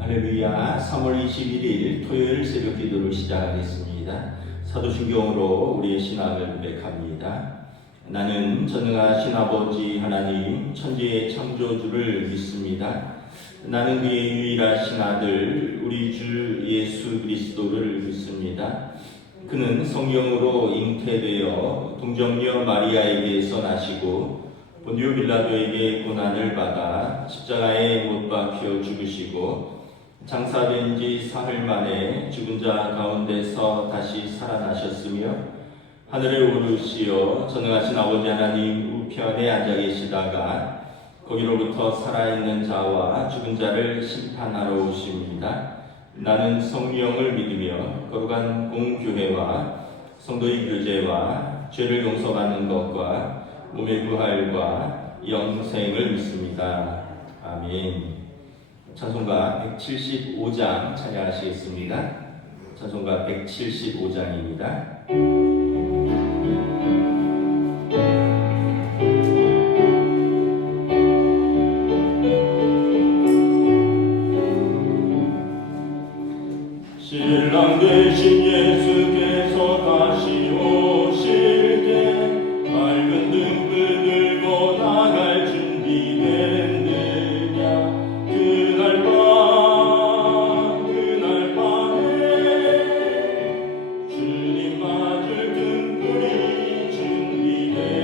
할렐루야. 3월 21일 토요일 새벽 기도를 시작하겠습니다. 사도신경으로 우리의 신앙을 고백합니다. 나는 전능하신 아버지 하나님 천지의 창조주를 믿습니다. 나는 그의 유일하신 아들 우리 주 예수 그리스도를 믿습니다. 그는 성령으로 잉태되어 동정녀 마리아에게서 나시고 본디오 빌라도에게 고난을 받아 십자가에 못 박혀 죽으시고 장사된 지 사흘 만에 죽은 자 가운데서 다시 살아나셨으며 하늘에 오르시어 전능하신 아버지 하나님 우편에 앉아 계시다가 거기로부터 살아있는 자와 죽은 자를 심판하러 오십니다. 나는 성령을 믿으며 거룩한 공교회와 성도의 교제와 죄를 용서받는 것과 몸의 부활과 영생을 믿습니다. 아멘. 찬송가 175장 찬양하시겠습니다. 찬송가 175장입니다. 신랑 되신 예수께서 다시 오실 때 밝은 등불 들고 나갈 준비됐느냐. 그날 밤에 주님 맞을 등불이 준비됐느냐.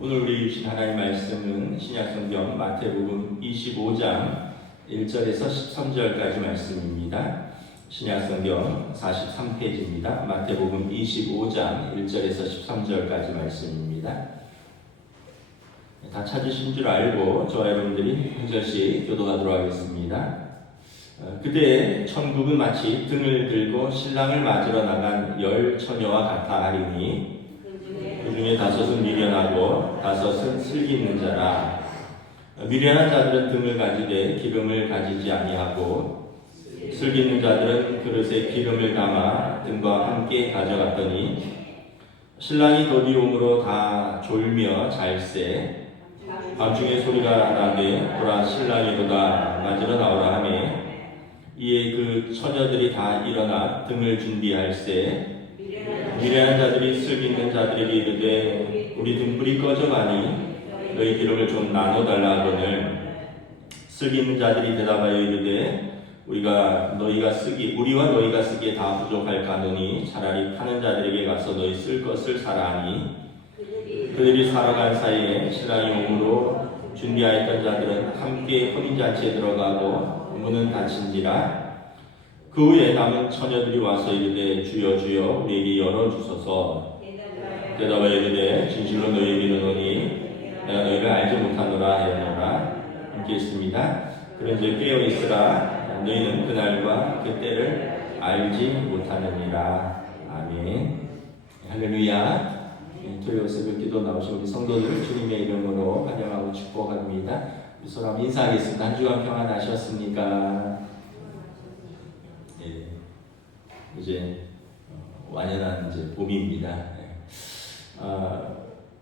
오늘 우리 주신 하나님의 말씀은 신약성경 마태복음 25장 1절에서 13절까지 말씀입니다. 신약성경 43페이지입니다. 마태복음 25장 1절에서 13절까지 말씀입니다. 다 찾으신 줄 알고 저와 여러분들이 한 절씩 교도하도록 하겠습니다. 그때 천국은 마치 등을 들고 신랑을 맞으러 나간 열 처녀와 같아 하리니 중에 5은 미련하고 5은 슬기 있는 자라. 미련한 자들은 등을 가지되 기름을 가지지 아니하고 슬기 있는 자들은 그릇에 기름을 담아 등과 함께 가져갔더니 신랑이 더디움으로 다 졸며 잘세 밤중에 소리가 나되 보라 신랑이로다 맞으러 나오라 하매 이에 그 처녀들이 다 일어나 등을 준비할세 미련한 자들이 슬기 있는 자들에게 이르되 우리 등불이 꺼져가니 너희 기름을 좀 나눠달라 하거늘 슬기 있는 자들이 대답하여 이르되 우리와 너희가 쓰기에 다 부족할까노니 차라리 파는 자들에게 가서 너희 쓸 것을 사라 하니 그들이 살아간 사이에 신랑이 오므로 준비하였던 자들은 함께 혼인잔치에 들어가고 문은 닫힌지라. 그 후에 남은 처녀들이 와서 이르되 주여 주여 우리에게 열어주소서. 대답하여 이르되 진실로 너희에게 이르노니 내가 너희를 알지 못하노라 하였노라. 함께 있습니다. 그런즉 깨어 있으라. 너희는 그날과 그때를 알지 못하느니라. 아멘. 할렐루야. 토요 새벽 기도 나오신 우리 성도들 주님의 이름으로 환영하고 축복합니다. 우리 서로 한번 인사하겠습니다. 한 주간 평안하셨습니까? 예. 이제 완연한 이제 봄입니다.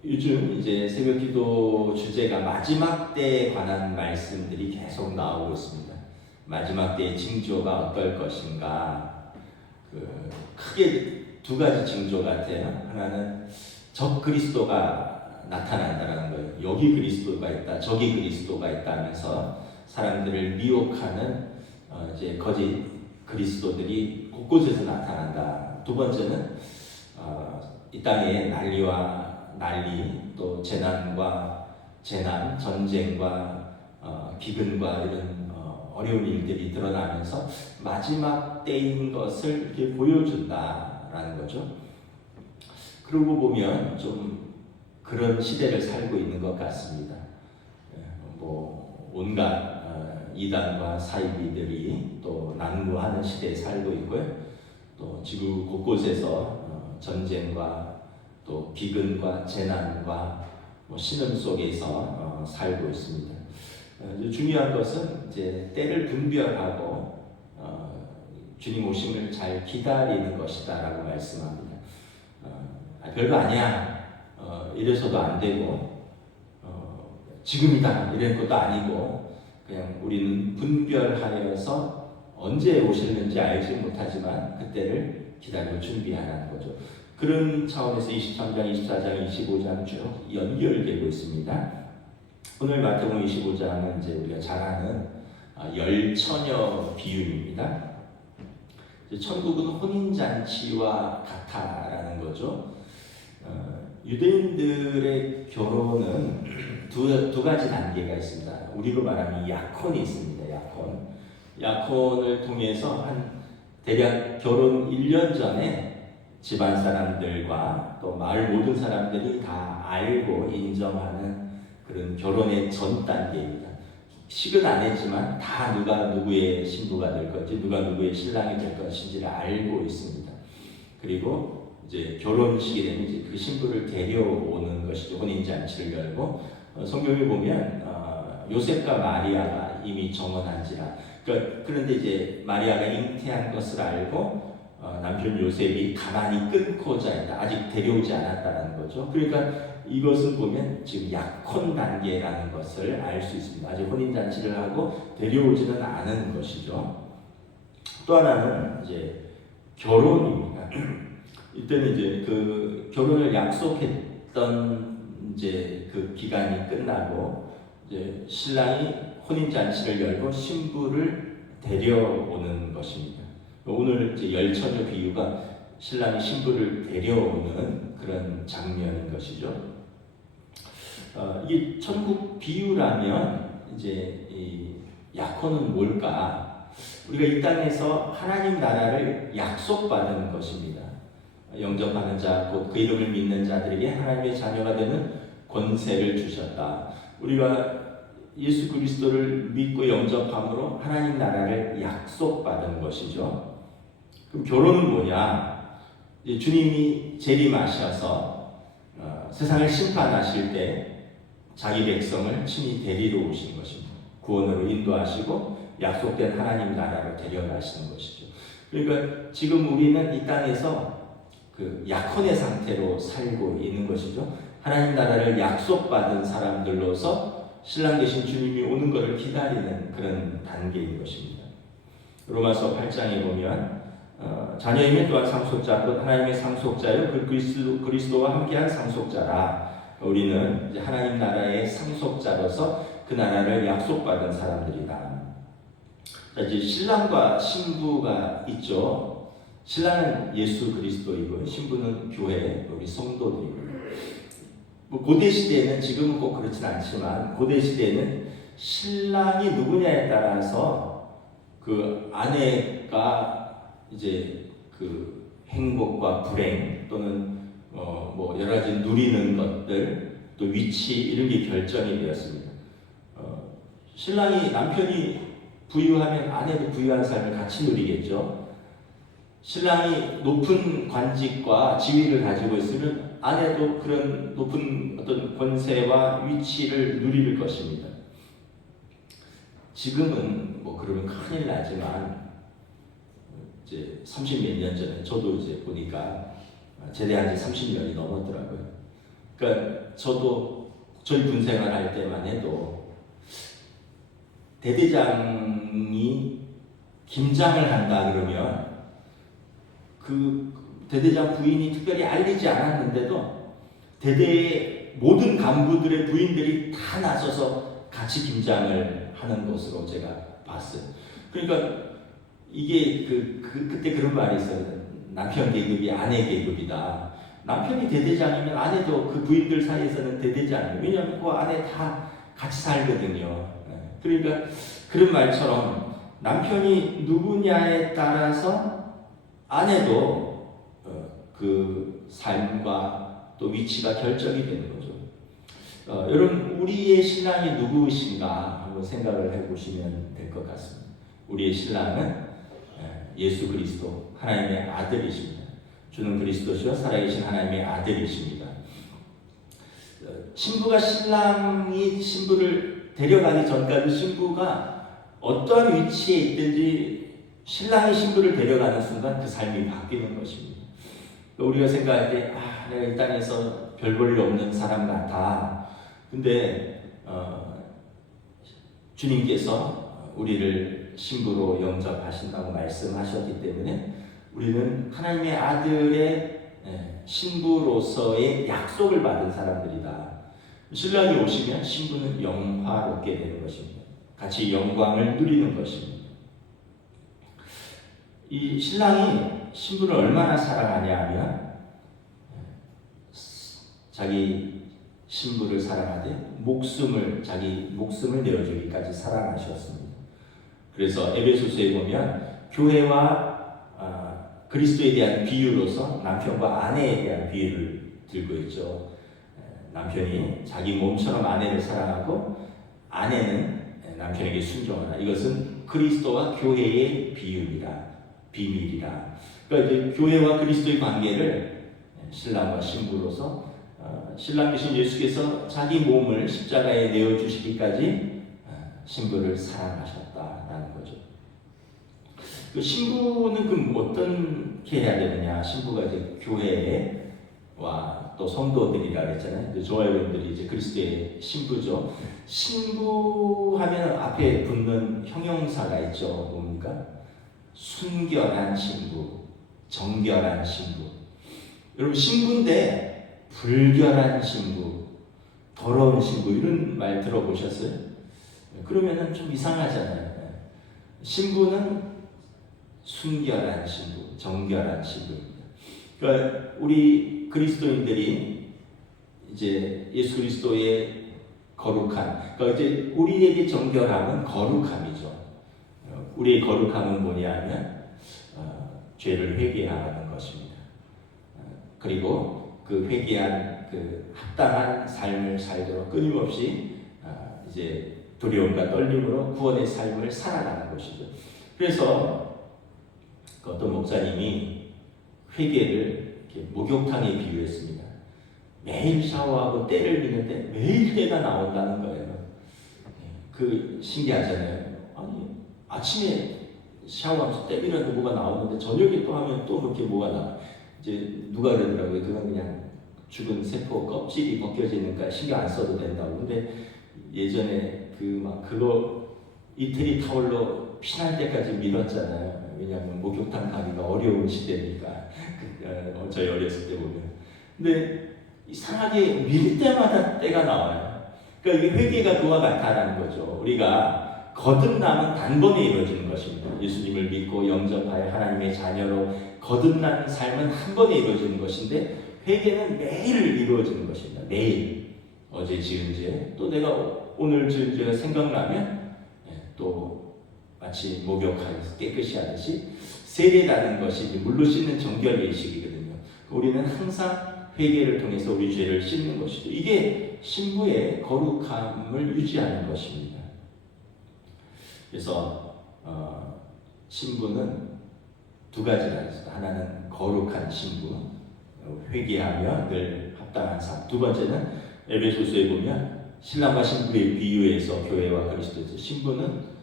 요즘 이제 새벽 기도 주제가 마지막 때에 관한 말씀들이 계속 나오고 있습니다. 마지막 때의 징조가 어떨 것인가? 크게 2가지 징조 같아요. 하나는 적 그리스도가 나타난다는 거예요. 여기 그리스도가 있다, 저기 그리스도가 있다 하면서 사람들을 미혹하는 이제 거짓 그리스도들이 곳곳에서 나타난다. 2번째는 이 땅에 난리, 또 재난과 재난, 전쟁과 기근과 이런 어려운 일들이 드러나면서 마지막 때인 것을 이렇게 보여준다라는 거죠. 그러고 보면 좀 그런 시대를 살고 있는 것 같습니다. 뭐 온갖 이단과 사이비들이 또 난무하는 시대에 살고 있고요. 또 지구 곳곳에서 전쟁과 또 기근과 재난과 뭐 신음 속에서 살고 있습니다. 중요한 것은 이제 때를 분별하고 주님 오심을 잘 기다리는 것이다라고 말씀합니다. 별거 아니야. 이래서도 안 되고 지금이다 이런 것도 아니고 그냥 우리는 분별하여서 언제 오실는지 알지 못하지만 그때를 기다리고 준비하라는 거죠. 그런 차원에서 23장, 24장, 25장 쭉 연결되고 있습니다. 오늘 마태복음 25장은 이제 우리가 잘 아는 열처녀 비유입니다. 천국은 혼인잔치와 같다라는 거죠. 유대인들의 결혼은 두 가지 단계가 있습니다. 우리로 말하면 약혼이 있습니다. 약혼을 통해서 대략 결혼 1년 전에 집안 사람들과 또 마을 모든 사람들이 다 알고 인정하는 그런 결혼의 전 단계입니다. 식은 안 했지만 다 누가 누구의 신부가 될 건지 누가 누구의 신랑이 될 것인지를 알고 있습니다. 그리고 이제 결혼식이 되면 이제 그 신부를 데려오는 것이죠. 혼인잔치를 열고 성경에 보면 요셉과 마리아가 이미 정혼한지라. 그런데 이제 마리아가 잉태한 것을 알고 남편 요셉이 가만히 끊고자 했다. 아직 데려오지 않았다는 거죠. 그러니까 이것은 보면 지금 약혼 단계라는 것을 알 수 있습니다. 아직 혼인잔치를 하고 데려오지는 않은 것이죠. 또 하나는 이제 결혼입니다. 이때는 이제 그 결혼을 약속했던 이제 그 기간이 끝나고 이제 신랑이 혼인잔치를 열고 신부를 데려오는 것입니다. 오늘 이제 열처녀 비유가 신랑이 신부를 데려오는 그런 장면인 것이죠. 이게 천국 비유라면 이제 이 약혼은 뭘까? 우리가 이 땅에서 하나님 나라를 약속받은 것입니다. 영접하는 자, 곧 그 이름을 믿는 자들에게 하나님의 자녀가 되는 권세를 주셨다. 우리가 예수 그리스도를 믿고 영접함으로 하나님 나라를 약속받은 것이죠. 그럼 결혼은 뭐냐? 주님이 재림하셔서 세상을 심판하실 때 자기 백성을 친히 데리러 오신 것입니다. 구원으로 인도하시고 약속된 하나님 나라로 데려가시는 것이죠. 그러니까 지금 우리는 이 땅에서 그 약혼의 상태로 살고 있는 것이죠. 하나님 나라를 약속받은 사람들로서 신랑 되신 주님이 오는 것을 기다리는 그런 단계인 것입니다. 로마서 8장에 보면 자녀이면 또한 상속자, 곧 하나님의 상속자요 그 그리스도와 함께한 상속자라. 우리는 이제 하나님 나라의 상속자로서 그 나라를 약속받은 사람들이다. 자, 이제 신랑과 신부가 있죠. 신랑은 예수 그리스도이고 신부는 교회, 우리 성도들이고. 뭐 고대 시대에는 지금은 꼭 그렇진 않지만 고대 시대에는 신랑이 누구냐에 따라서 그 아내가 이제 그 행복과 불행 또는 뭐 여러 가지 누리는 것들 또 위치 이런 게 결정이 되었습니다. 신랑이 남편이 부유하면 아내도 부유한 삶을 같이 누리겠죠. 신랑이 높은 관직과 지위를 가지고 있으면 아내도 그런 높은 어떤 권세와 위치를 누릴 것입니다. 지금은 뭐 그러면 큰일 나지만 이제 30몇 년 전에 저도 이제 보니까 제대한 지 30년이 넘었더라고요. 그러니까 저도 저희 군생활 할 때만 해도 대대장이 김장을 한다 그러면 그 대대장 부인이 특별히 알리지 않았는데도 대대의 모든 간부들의 부인들이 다 나서서 같이 김장을 하는 것으로 제가 봤어요. 그러니까 이게 그때 그런 말이 있어요. 남편 계급이 아내 계급이다. 남편이 대대장이면 아내도 그 부인들 사이에서는 대대장이에요. 왜냐하면 그 안에 다 같이 살거든요. 그러니까 그런 말처럼 남편이 누구냐에 따라서 아내도 그 삶과 또 위치가 결정이 되는 거죠. 여러분 우리의 신랑이 누구신가 한번 생각을 해보시면 될 것 같습니다. 우리의 신랑은 예수 그리스도 하나님의 아들이십니다. 주는 그리스도시요 살아계신 하나님의 아들이십니다. 신부가 신랑이 신부를 데려가기 전까지 신부가 어떠한 위치에 있든지 신랑이 신부를 데려가는 순간 그 삶이 바뀌는 것입니다. 우리가 생각할 때 내가 이 땅에서 별 볼 일 없는 사람 같아. 근데 주님께서 우리를 신부로 영접하신다고 말씀하셨기 때문에 우리는 하나님의 아들의 신부로서의 약속을 받은 사람들이다. 신랑이 오시면 신부는 영화롭게 되는 것입니다. 같이 영광을 누리는 것입니다. 이 신랑이 신부를 얼마나 사랑하냐 하면 자기 신부를 사랑하되 자기 목숨을 내어주기까지 사랑하셨습니다. 그래서 에베소서에 보면 교회와 그리스도에 대한 비유로서 남편과 아내에 대한 비유를 들고 있죠. 남편이 자기 몸처럼 아내를 사랑하고 아내는 남편에게 순종하라. 이것은 그리스도와 교회의 비밀이라. 그러니까 이제 교회와 그리스도의 관계를 신랑과 신부로서 신랑 되신 예수께서 자기 몸을 십자가에 내어 주시기까지 신부를 사랑하셨다라는 거죠. 그 신부는 그럼 어떻게 해야 되느냐? 신부가 이제 교회와 또 성도들이라 그랬잖아요. 저와 여러분들이 이제 그리스도의 신부죠. 신부하면 앞에 붙는 형용사가 있죠. 뭡니까? 순결한 신부, 정결한 신부. 여러분 신부인데 불결한 신부, 더러운 신부 이런 말 들어보셨어요? 그러면은 좀 이상하잖아요. 신부는 순결한 신부, 정결한 신부입니다. 그러니까 우리 그리스도인들이 이제 예수 그리스도의 거룩한, 그러니까 이제 우리에게 정결함은 거룩함이죠. 우리의 거룩함은 뭐냐면 죄를 회개하는 것입니다. 그리고 그 회개한 그 합당한 삶을 살도록 끊임없이 이제 두려움과 떨림으로 구원의 삶을 살아가는 것이죠. 그래서 어떤 목사님이 회개를 이렇게 목욕탕에 비유했습니다. 매일 샤워하고 때를 미는데 매일 때가 나온다는 거예요. 그 신기하잖아요. 아니 아침에 샤워하면서 때 미는데 뭐가 나오는데 저녁에 또 하면 또 그렇게 뭐가 나. 이제 누가 그러더라고요. 그건 그냥 죽은 세포 껍질이 벗겨지니까 신경 안 써도 된다고. 근데 예전에 그거 이태리 타월로 피날 때까지 밀었잖아요. 왜냐하면 목욕탕 가기가 어려운 시대니까. 저희 어렸을 때 보면. 근데 이상하게 밀 때마다 때가 나와요. 그러니까 이게 회개가 그와 같다라는 거죠. 우리가 거듭남은 단번에 이루어지는 것입니다. 예수님을 믿고 영접하여 하나님의 자녀로 거듭난 삶은 한 번에 이루어지는 것인데 회개는 매일 이루어지는 것입니다. 매일. 어제 지은 죄, 또 내가 오늘 지은 죄가 생각나면 또 마치 목욕하여서 깨끗이 하듯이 세례라는 것이 물로 씻는 정결 예식이거든요. 우리는 항상 회개를 통해서 우리 죄를 씻는 것이죠. 이게 신부의 거룩함을 유지하는 것입니다. 그래서 신부는 두 가지가 있어요. 하나는 거룩한 신부, 회개하며 늘 합당한 삶. 두 번째는 에베소서에 보면 신랑과 신부의 비유에서 교회와 그리스도죠. 신부는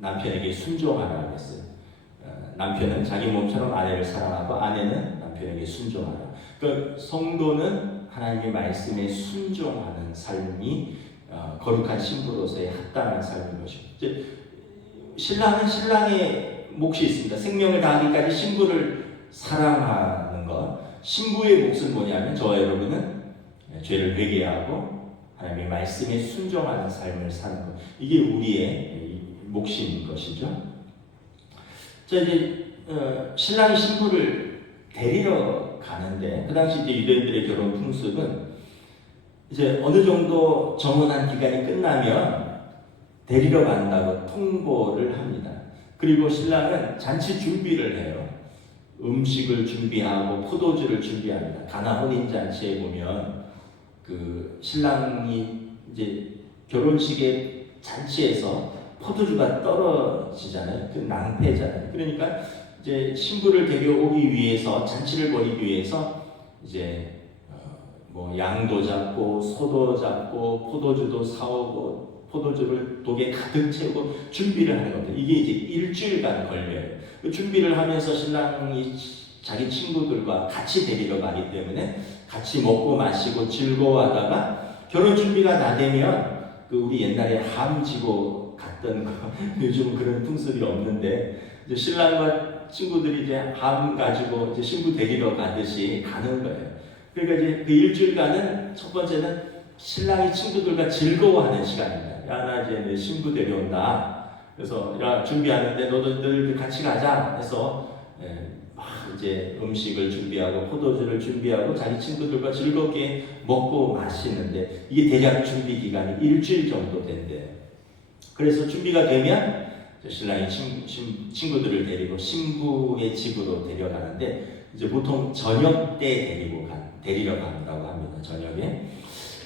남편에게 순종하라고 했어요. 남편은 자기 몸처럼 아내를 사랑하고 아내는 남편에게 순종하라. 그 성도는 하나님의 말씀에 순종하는 삶이 거룩한 신부로서의 합당한 삶인 것입니다. 이제 신랑은 신랑의 몫이 있습니다. 생명을 다하기까지 신부를 사랑하는 것. 신부의 몫은 뭐냐면 저와 여러분은 죄를 회개하고 하나님의 말씀에 순종하는 삶을 사는 것. 이게 우리의 몫인 것이죠. 자, 이제 신랑이 신부를 데리러 가는데 그 당시 이제 유대인들의 결혼 풍습은 이제 어느 정도 정혼한 기간이 끝나면 데리러 간다고 통보를 합니다. 그리고 신랑은 잔치 준비를 해요. 음식을 준비하고 포도주를 준비합니다. 가나 혼인 잔치에 보면 그 신랑이 이제 결혼식의 잔치에서 포도주가 떨어지잖아요. 그 낭패잖아요. 그러니까 이제 신부를 데려오기 위해서 잔치를 벌이기 위해서 이제 뭐 양도 잡고 소도 잡고 포도주도 사오고 포도주를 독에 가득 채우고 준비를 하는 겁니다. 이게 이제 일주일간 걸려요. 그 준비를 하면서 신랑이 자기 친구들과 같이 데리러 가기 때문에 같이 먹고 마시고 즐거워하다가 결혼 준비가 다 되면 그 우리 옛날에 함 지고 갔던 거 요즘은 그런 풍습이 없는데 이제 신랑과 친구들이 이제 함 가지고 이제 신부 데리러 가듯이 가는 거예요. 그러니까 이제 그 일주일간은 첫 번째는 신랑이 친구들과 즐거워하는 시간입니다. 야, 나 이제 내 신부 데려온다. 그래서 야, 준비하는데 너도 늘 같이 가자 해서 막 이제 음식을 준비하고 포도주를 준비하고 자기 친구들과 즐겁게 먹고 마시는데 이게 대략 준비 기간이 일주일 정도 된대요. 그래서 준비가 되면 신랑이 친구들을 데리고 신부의 집으로 데려가는데 이제 보통 저녁 때 데리러 간다고 합니다. 저녁에.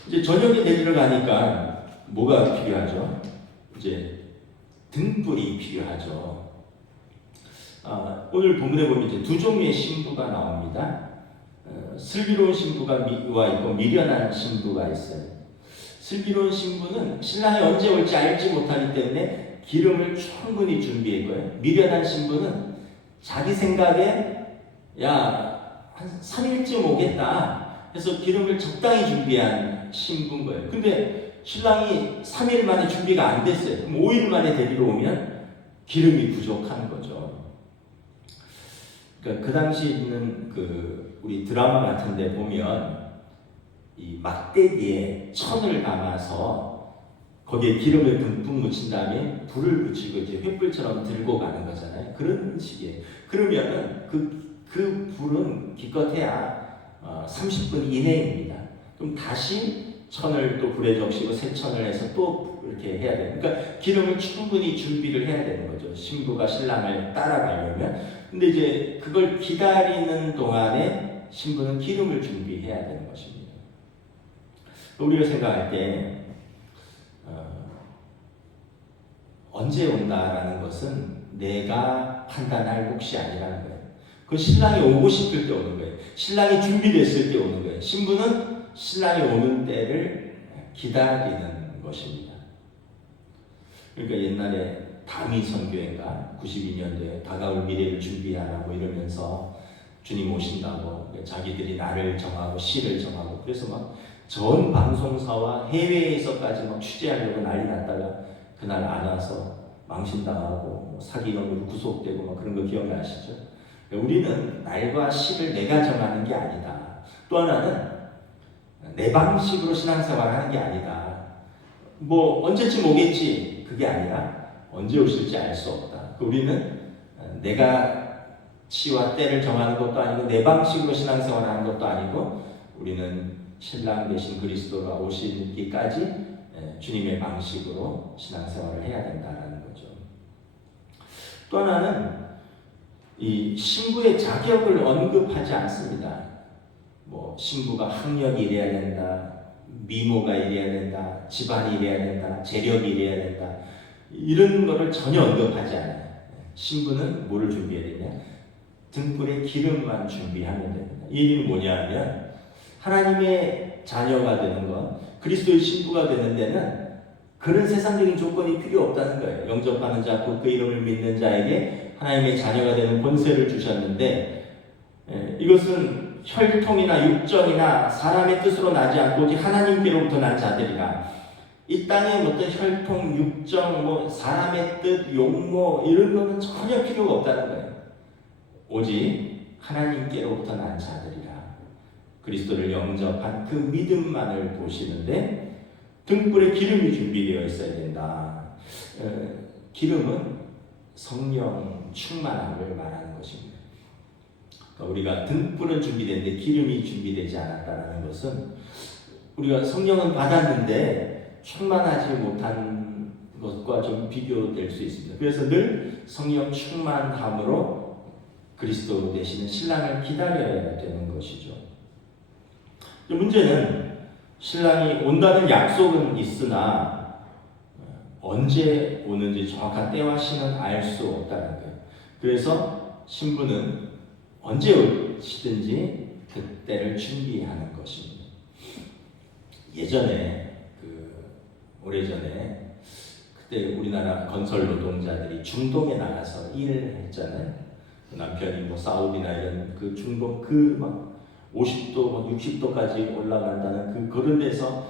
이제 저녁에 데리러 가니까 뭐가 필요하죠? 이제 등불이 필요하죠. 오늘 본문에 보면 이제 두 종류의 신부가 나옵니다. 슬기로운 신부가 있고 미련한 신부가 있어요. 슬기로운 신부는 신랑이 언제 올지 알지 못하기 때문에 기름을 충분히 준비했고요. 미련한 신부는 자기 생각에 한 3일쯤 오겠다 해서 기름을 적당히 준비한 신부인 거예요. 근데 신랑이 3일 만에 준비가 안 됐어요. 그럼 5일 만에 데리러 오면 기름이 부족한 거죠. 그러니까 그 당시 있는 우리 드라마 같은 데 보면 이 막대기에 천을 감아서 거기에 기름을 듬뿍 묻힌 다음에 불을 붙이고 이제 횃불처럼 들고 가는 거잖아요. 그런 식이에요. 그러면은 그 불은 기껏해야 30분 이내입니다. 그럼 다시 천을 또 불에 적시고 새 천을 해서 또 이렇게 해야 돼요. 그러니까 기름을 충분히 준비를 해야 되는 거죠. 신부가 신랑을 따라가려면. 근데 이제 그걸 기다리는 동안에 신부는 기름을 준비해야 되는 것입니다. 우리가 생각할 때 언제 온다라는 것은 내가 판단할 몫이 아니라는 거예요. 그 신랑이 오고 싶을 때 오는 거예요. 신랑이 준비됐을 때 오는 거예요. 신부는 신랑이 오는 때를 기다리는 것입니다. 그러니까 옛날에 다미 선교회가 92년도에 다가올 미래를 준비하라고 이러면서 주님 오신다고 자기들이 날을 정하고 시를 정하고 그래서 막 전 방송사와 해외에서까지 막 취재하려고 난리 났다가 그날 안 와서 망신당하고 사기 혐의로 구속되고 막 그런 거 기억나시죠? 우리는 날과 시를 내가 정하는 게 아니다. 또 하나는 내 방식으로 신앙생활하는 게 아니다. 뭐 언제쯤 오겠지 그게 아니라 언제 오실지 알 수 없다. 우리는 내가 시와 때를 정하는 것도 아니고 내 방식으로 신앙생활하는 것도 아니고 우리는 신랑 되신 그리스도가 오시기까지 주님의 방식으로 신앙생활을 해야 된다라는 거죠. 또 하나는 이 신부의 자격을 언급하지 않습니다. 뭐 신부가 학력이 이래야 된다, 미모가 이래야 된다, 집안이 이래야 된다, 재력이 이래야 된다 이런 거를 전혀 언급하지 않아요. 신부는 뭐를 준비해야 되냐? 등불에 기름만 준비하면 됩니다. 이 얘기는 뭐냐면 하나님의 자녀가 되는 것, 그리스도의 신부가 되는 데는 그런 세상적인 조건이 필요 없다는 거예요. 영접하는 자, 그 이름을 믿는 자에게 하나님의 자녀가 되는 권세를 주셨는데 이것은 혈통이나 육정이나 사람의 뜻으로 나지 않고 오직 하나님께로부터 난 자들이라. 이 땅에 어떤 혈통, 육정, 뭐 사람의 뜻, 용모 이런 거는 전혀 필요가 없다는 거예요. 오직 하나님께로부터 난 자들이라. 그리스도를 영접한 그 믿음만을 보시는데 등불에 기름이 준비되어 있어야 된다. 기름은 성령 충만함을 말하는 것입니다. 그러니까 우리가 등불은 준비됐는데 기름이 준비되지 않았다는 것은 우리가 성령은 받았는데 충만하지 못한 것과 좀 비교될 수 있습니다. 그래서 늘 성령 충만함으로 그리스도 되시는 신랑을 기다려야 되는 것이죠. 문제는 신랑이 온다는 약속은 있으나 언제 오는지 정확한 때와 시는 알 수 없다는 거예요. 그래서 신부는 언제 오시든지 그때를 준비하는 것입니다. 예전에 오래전에 그때 우리나라 건설 노동자들이 중동에 나가서 일을 했잖아요. 남편이 뭐 사우디나 이런 그 중동 막 50도, 60도까지 올라간다는 그런 데서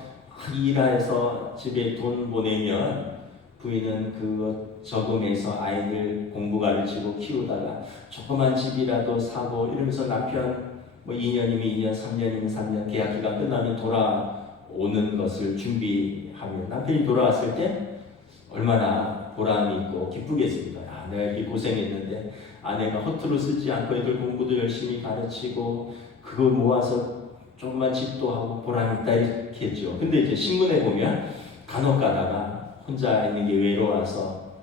일해서 집에 돈 보내면 부인은 그거 저금해서 아이들 공부 가르치고 키우다가 조그만 집이라도 사고 이러면서 남편 뭐 2년이면 2년, 3년이면 3년 계약 기간 끝나면 돌아오는 것을 준비하면 남편이 돌아왔을 때 얼마나 보람이 있고 기쁘겠습니까? 아, 내가 이렇게 고생했는데 아내가 허투루 쓰지 않고 애들 공부도 열심히 가르치고 그거 모아서 조금만 집도 하고 보람 있다 이렇게 했죠. 근데 이제 신문에 보면 간혹 가다가 혼자 있는 게 외로워서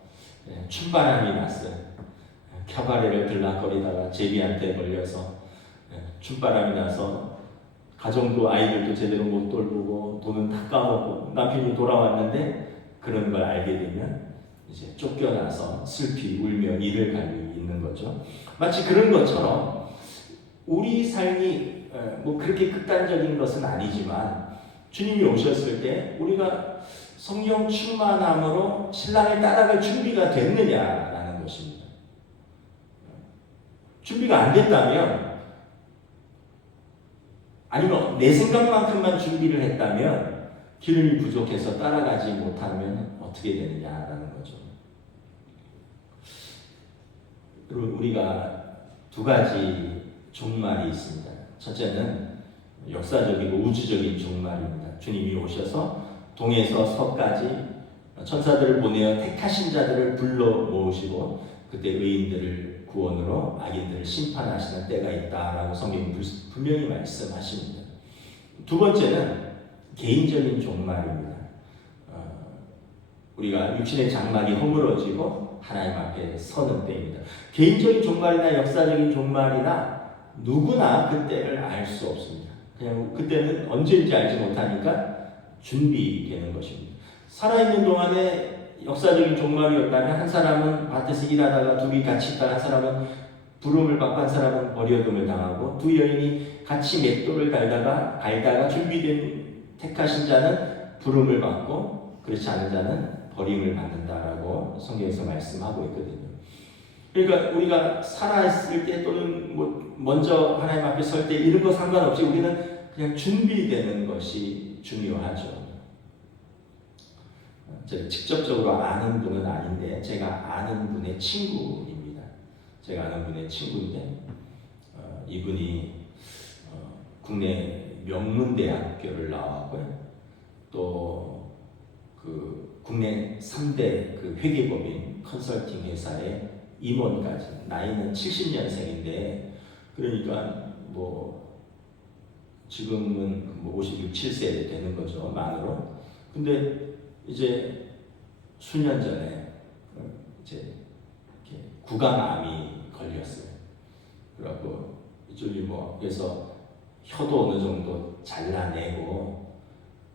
춤바람이 났어요. 캬바레를 들락거리다가 제비한테 걸려서 춤바람이 나서 가정도 아이들도 제대로 못 돌보고 돈은 다 까먹고 남편이 돌아왔는데 그런 걸 알게 되면 이제 쫓겨나서 슬피 울며 이를 갈리 있는 거죠. 마치 그런 것처럼 우리 삶이 뭐 그렇게 극단적인 것은 아니지만 주님이 오셨을 때 우리가 성령 충만함으로 신랑을 따라갈 준비가 됐느냐라는 것입니다. 준비가 안 됐다면 아니면 내 생각만큼만 준비를 했다면 기름이 부족해서 따라가지 못하면 어떻게 되느냐라는 거죠. 그리고 우리가 두 가지 종말이 있습니다. 첫째는 역사적이고 우주적인 종말입니다. 주님이 오셔서 동에서 서까지 천사들을 보내어 택하신 자들을 불러 모으시고 그때 의인들을 구원으로 악인들을 심판하시는 때가 있다라고 성경이 분명히 말씀하십니다. 두 번째는 개인적인 종말입니다. 우리가 육신의 장막이 허물어지고 하나님 앞에 서는 때입니다. 개인적인 종말이나 역사적인 종말이나 누구나 그때를 알 수 없습니다. 그냥 그때는 언제인지 알지 못하니까 준비되는 것입니다. 살아있는 동안에 역사적인 종말이었다면 한 사람은 밭에서 일하다가 둘이 같이 있다가 한 사람은 부름을 받고 한 사람은 버려둠을 당하고 두 여인이 같이 맷돌을 갈다가 준비된 택하신 자는 부름을 받고 그렇지 않은 자는 버림을 받는다라고 성경에서 말씀하고 있거든요. 그러니까 우리가 살아있을 때 또는 뭐 먼저 하나님 앞에 설 때 이런 거 상관없이 우리는 그냥 준비되는 것이 중요하죠. 제가 직접적으로 아는 분은 아닌데 제가 아는 분의 친구입니다. 제가 아는 분의 친구인데 이분이 국내 명문대학교를 나왔고요. 또 그 국내 3대 그 회계법인 컨설팅 회사의 임원까지 나이는 70년생인데 그러니까 뭐 지금은 뭐 56, 7세 되는 거죠 만으로. 근데 이제 수년 전에 이제 이렇게 구강암이 걸렸어요. 그래갖고 이쪽이 뭐 그래서 혀도 어느 정도 잘라내고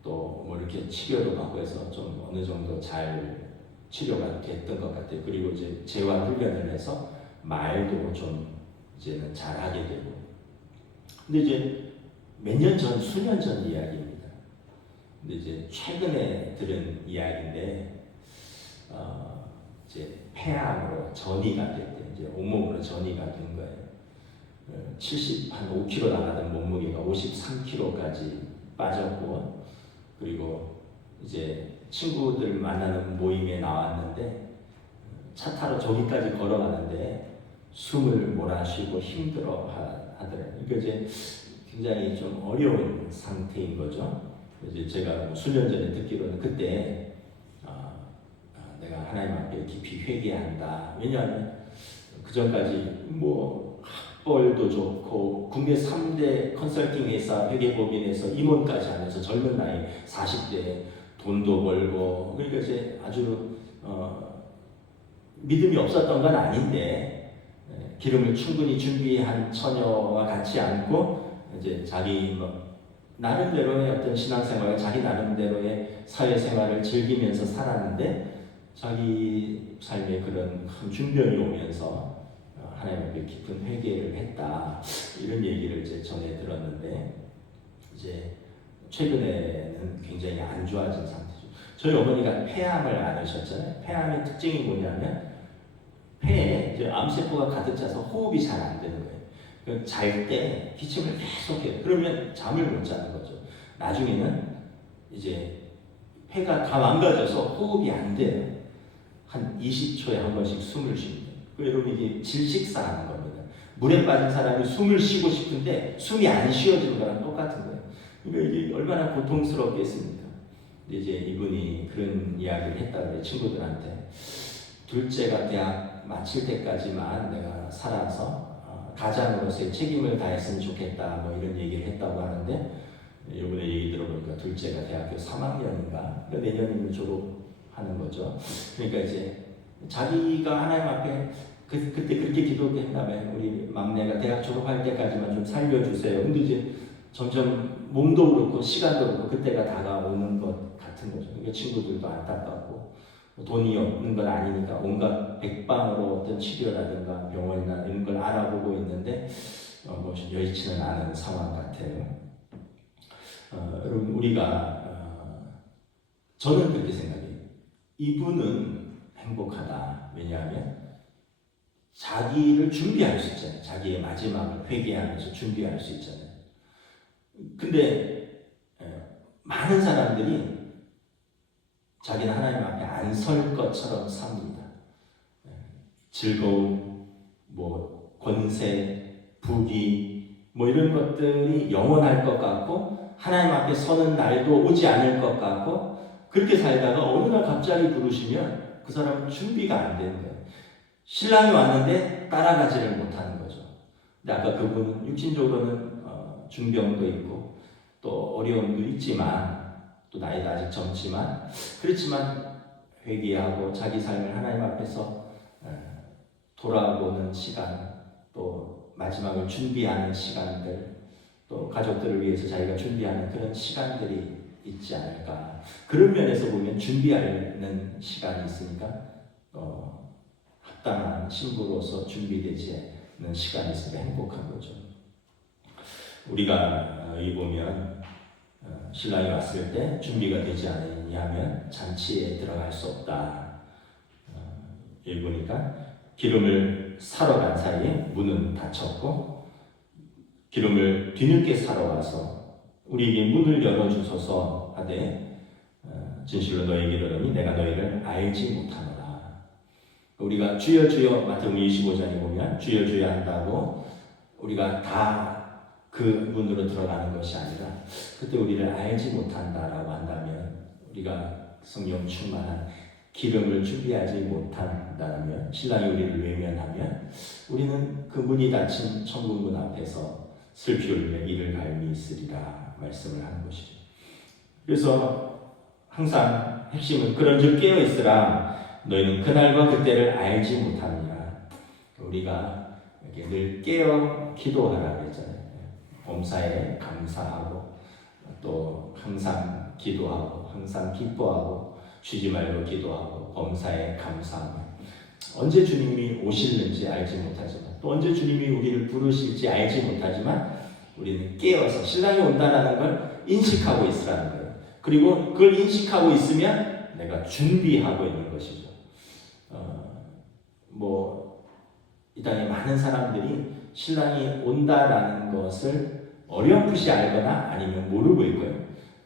또 뭐 이렇게 치료도 받고 해서 좀 어느 정도 잘 치료가 됐던 것 같아요. 그리고 이제 재활 훈련을 해서 말도 좀 이제는 잘하게 되고. 근데 이제 몇 년 전, 수년 전 이야기입니다. 근데 이제 최근에 들은 이야기인데 이제 폐암으로 전이가 됐대. 이제 온몸으로 전이가 된 거예요. 75kg 나가던 몸무게가 53kg까지 빠졌고, 그리고 이제 친구들 만나는 모임에 나왔는데 차 타러 저기까지 걸어가는데 숨을 몰아쉬고 힘들어 하더라고요. 그러니까 이제 굉장히 좀 어려운 상태인 거죠. 이제 제가 수년 전에 듣기로는 그때 내가 하나님 앞에 깊이 회개한다. 왜냐하면 그 전까지 뭐 학벌도 좋고 국내 3대 컨설팅 회사 회계법인에서 임원까지 하면서 젊은 나이 40대 돈도 벌고 그러니까 이제 아주 믿음이 없었던 건 아닌데 기름을 충분히 준비한 처녀와 같이 앉고 이제 자기 뭐 나름대로의 어떤 신앙생활과 자기 나름대로의 사회생활을 즐기면서 살았는데 자기 삶에 그런 큰 중병이 오면서 하나님 앞에 깊은 회개를 했다 이런 얘기를 이제 전해 들었는데 이제 최근에는 굉장히 안 좋아진 상태죠. 저희 어머니가 폐암을 앓으셨잖아요. 폐암의 특징이 뭐냐면 폐에 이제 암세포가 가득 차서 호흡이 잘 안 되는 거예요. 잘 때 기침을 계속해요. 그러면 잠을 못 자는 거죠. 나중에는 이제 폐가 다 망가져서 호흡이 안 돼요. 한 20초에 한 번씩 숨을 쉽니다. 여러분 이게 질식사하는 겁니다. 물에 빠진 사람이 숨을 쉬고 싶은데 숨이 안 쉬어지는 거랑 똑같은 거예요. 그러니까 이게 얼마나 고통스럽겠습니까? 근데 이제 이분이 그런 이야기를 했다고 해요. 친구들한테. 둘째가 대학 마칠 때까지만 내가 살아서 가장으로서의 책임을 다했으면 좋겠다 뭐 이런 얘기를 했다고 하는데 이번에 얘기 들어보니까 둘째가 대학교 3학년인가 그러니까 내년이면 졸업하는 거죠. 그러니까 이제 자기가 하나님 앞에 그때 그렇게 기도했나봐요. 우리 막내가 대학 졸업할 때까지만 좀 살려주세요. 근데 이제 점점 몸도 그렇고 시간도 그렇고 그때가 다가오는 것 같은 거죠. 그러니까 친구들도 안타깝고 돈이 없는 건 아니니까 온갖 백방으로 어떤 치료라든가 병원이나 이런 걸 알아보고 있는데 뭐 여의치는 않은 상황 같아요. 여러분 우리가 저는 그렇게 생각해요. 이분은 행복하다. 왜냐하면 자기를 준비할 수 있잖아요. 자기의 마지막을 회개하면서 준비할 수 있잖아요. 근데 많은 사람들이 자기는 하나님 앞에 안 설 것처럼 삽니다. 즐거움, 뭐 권세, 부귀 뭐 이런 것들이 영원할 것 같고 하나님 앞에 서는 날도 오지 않을 것 같고 그렇게 살다가 어느 날 갑자기 부르시면 그 사람은 준비가 안 되는 거예요. 신랑이 왔는데 따라가지를 못하는 거죠. 근데 아까 그분은 육신적으로는 중병도 있고 또 어려움도 있지만 또 나이도 아직 젊지만 그렇지만 회개하고 자기 삶을 하나님 앞에서 돌아보는 시간 또 마지막을 준비하는 시간들 또 가족들을 위해서 자기가 준비하는 그런 시간들이 있지 않을까. 그런 면에서 보면 준비하는 시간이 있으니까 합당한 신부로서 준비되지 시간이 있으니까 행복한 거죠. 우리가 여기 보면 신랑이 왔을 때 준비가 되지 않느냐면 잔치에 들어갈 수 없다. 여기 보니까 기름을 사러 간 사이에 문은 닫혔고 기름을 뒤늦게 사러 와서 우리에게 문을 열어주소서 하되 진실로 너에게 이르노니 내가 너희를 알지 못하노라. 우리가 주여 주여 마태복음 25장에 보면 주여 주여 한다고 우리가 다 그 문으로 들어가는 것이 아니라 그때 우리를 알지 못한다라고 한다면 우리가 성령 충만한 기름을 준비하지 못한다면 신랑이 우리를 외면하면 우리는 그 문이 닫힌 천국문 앞에서 슬피 울며 이를 갈미 있으리라 말씀을 하는 것이죠. 그래서 항상 핵심은 그런즉 깨어 있으라 너희는 그날과 그때를 알지 못하느니라. 우리가 이렇게 늘 깨어 기도하라 그랬잖아요. 범사에 감사하고 또 항상 기도하고 항상 기뻐하고 쉬지 말고 기도하고 범사에 감사하고 언제 주님이 오실는지 알지 못하지만 또 언제 주님이 우리를 부르실지 알지 못하지만 우리는 깨어서 신랑이 온다는 걸 인식하고 있으라는 거예요. 그리고 그걸 인식하고 있으면 내가 준비하고 있는 것이죠. 이 땅에 많은 사람들이 신랑이 온다라는 것을 어렴풋이 알거나 아니면 모르고 있고요.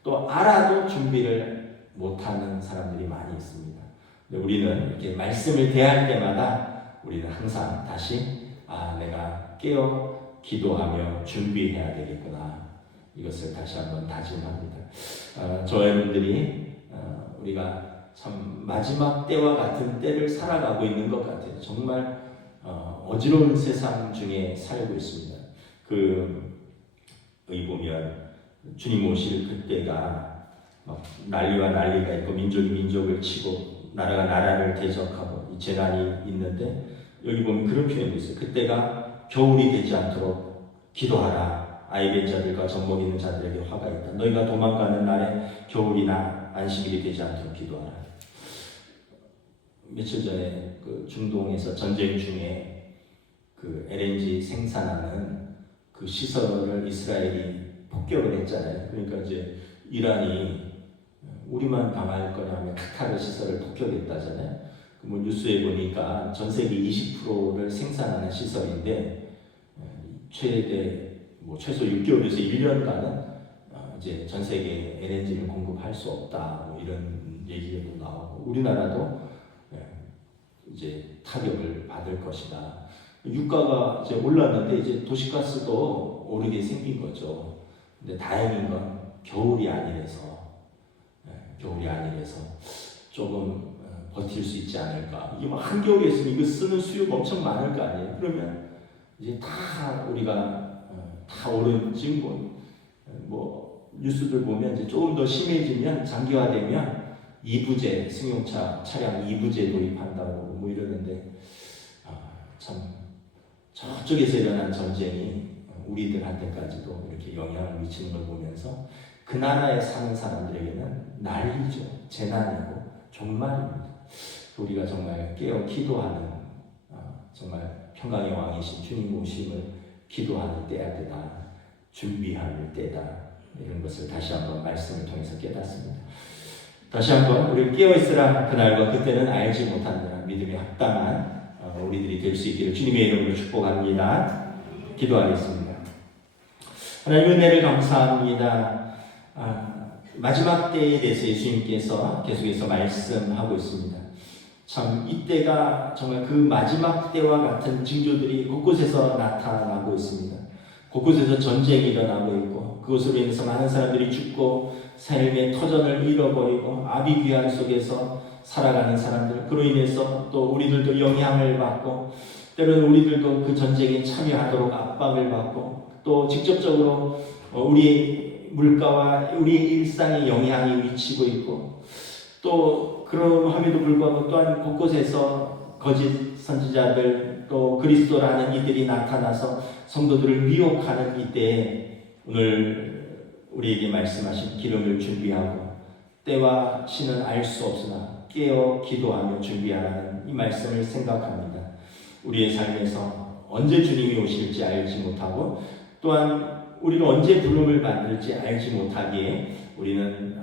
또 알아도 준비를 못하는 사람들이 많이 있습니다. 우리는 이렇게 말씀을 대할 때마다 우리는 항상 다시 내가 깨어 기도하며 준비해야 되겠구나. 이것을 다시 한번 다짐합니다. 저와 여러분들이 우리가 참 마지막 때와 같은 때를 살아가고 있는 것 같아요. 정말 어지러운 세상 중에 살고 있습니다. 여기 보면 주님 오실 그때가 막 난리와 난리가 있고 민족이 민족을 치고 나라가 나라를 대적하고 이 재난이 있는데 여기 보면 그런 표현도 있어요. 그때가 겨울이 되지 않도록 기도하라. 아이 벤 자들과 젖먹 있는 자들에게 화가 있다. 너희가 도망가는 날에 겨울이나 안식일이 되지 않도록 기도하라. 며칠 전에 그 중동에서 전쟁 중에 그 LNG 생산하는 그 시설을 이스라엘이 폭격을 했잖아요. 그러니까 이제 이란이 우리만 당할 거냐면 카타르 시설을 폭격했다잖아요. 뭐 뉴스에 보니까 전 세계 20%를 생산하는 시설인데 최소 6개월에서 1년간은 이제 전 세계에 LNG를 공급할 수 없다. 뭐 이런 얘기도 나오고 우리나라도 이제 타격을 받을 것이다. 유가가 이제 올랐는데 이제 도시가스도 오르게 생긴 거죠. 근데 다행인 건 겨울이 아니라서 조금 버틸 수 있지 않을까. 이게 막 한겨울에 있으면 이거 쓰는 수요가 엄청 많을 거 아니에요. 그러면 이제 다 우리가 다 오른 지금 뭐 뉴스들 보면 이제 조금 더 심해지면 장기화되면 이부제 승용차 차량 이부제 도입한다고 뭐 이러는데 참 저쪽에서 일어난 전쟁이 우리들한테까지도 이렇게 영향을 미치는 걸 보면서 그 나라에 사는 사람들에게는 난리죠. 재난이고 종말입니다. 우리가 정말 깨어 기도하는 정말 평강의 왕이신 주님 오심을 기도하는 때야 되다. 준비할 때다. 이런 것을 다시 한번 말씀을 통해서 깨닫습니다. 다시 한번 우리 깨어있으라 그날과 그때는 알지 못한다는 믿음이 합당한 우리들이 될 수 있기를 주님의 이름으로 축복합니다. 기도하겠습니다. 하나님 은혜를 감사합니다. 마지막 때에 대해서 예수님께서 계속해서 말씀하고 있습니다. 참 이때가 정말 그 마지막 때와 같은 징조들이 곳곳에서 나타나고 있습니다. 곳곳에서 전쟁이 일어나고 있고 그것으로 인해서 많은 사람들이 죽고 삶의 터전을 잃어버리고 아비규환 속에서 살아가는 사람들, 그로 인해서 또 우리들도 영향을 받고 때로는 우리들도 그 전쟁에 참여하도록 압박을 받고 또 직접적으로 우리의 물가와 우리의 일상에 영향이 미치고 있고 또 그러함에도 불구하고 또한 곳곳에서 거짓 선지자들 또 그리스도라는 이들이 나타나서 성도들을 미혹하는 이때에 오늘 우리에게 말씀하신 기름을 준비하고 때와 시는 알 수 없으나 깨어 기도하며 준비하라는 이 말씀을 생각합니다. 우리의 삶에서 언제 주님이 오실지 알지 못하고 또한 우리가 언제 부름을 받을지 알지 못하기에 우리는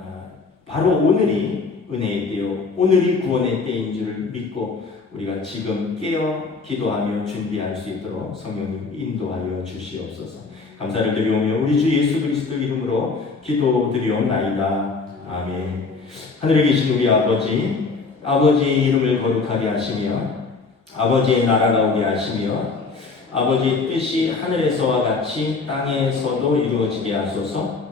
바로 오늘이 은혜의 때요 오늘이 구원의 때인 줄 믿고 우리가 지금 깨어 기도하며 준비할 수 있도록 성령님 인도하여 주시옵소서. 감사를 드리오며 우리 주 예수 그리스도 이름으로 기도드리옵나이다. 아멘. 하늘에 계신 우리 아버지의 이름을 거룩하게 하시며 아버지의 나라가 오게 하시며 아버지의 뜻이 하늘에서와 같이 땅에서도 이루어지게 하소서.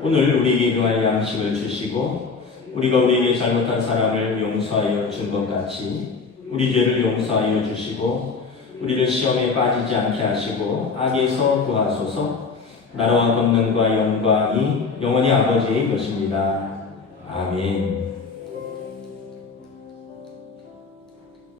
오늘 우리에게 일용할 양식을 주시고 우리가 우리에게 잘못한 사람을 용서하여 준 것 같이 우리 죄를 용서하여 주시고 우리를 시험에 빠지지 않게 하시고 악에서 구하소서. 나라와 권능과 영광이 영원히 아버지의 것입니다. 아멘.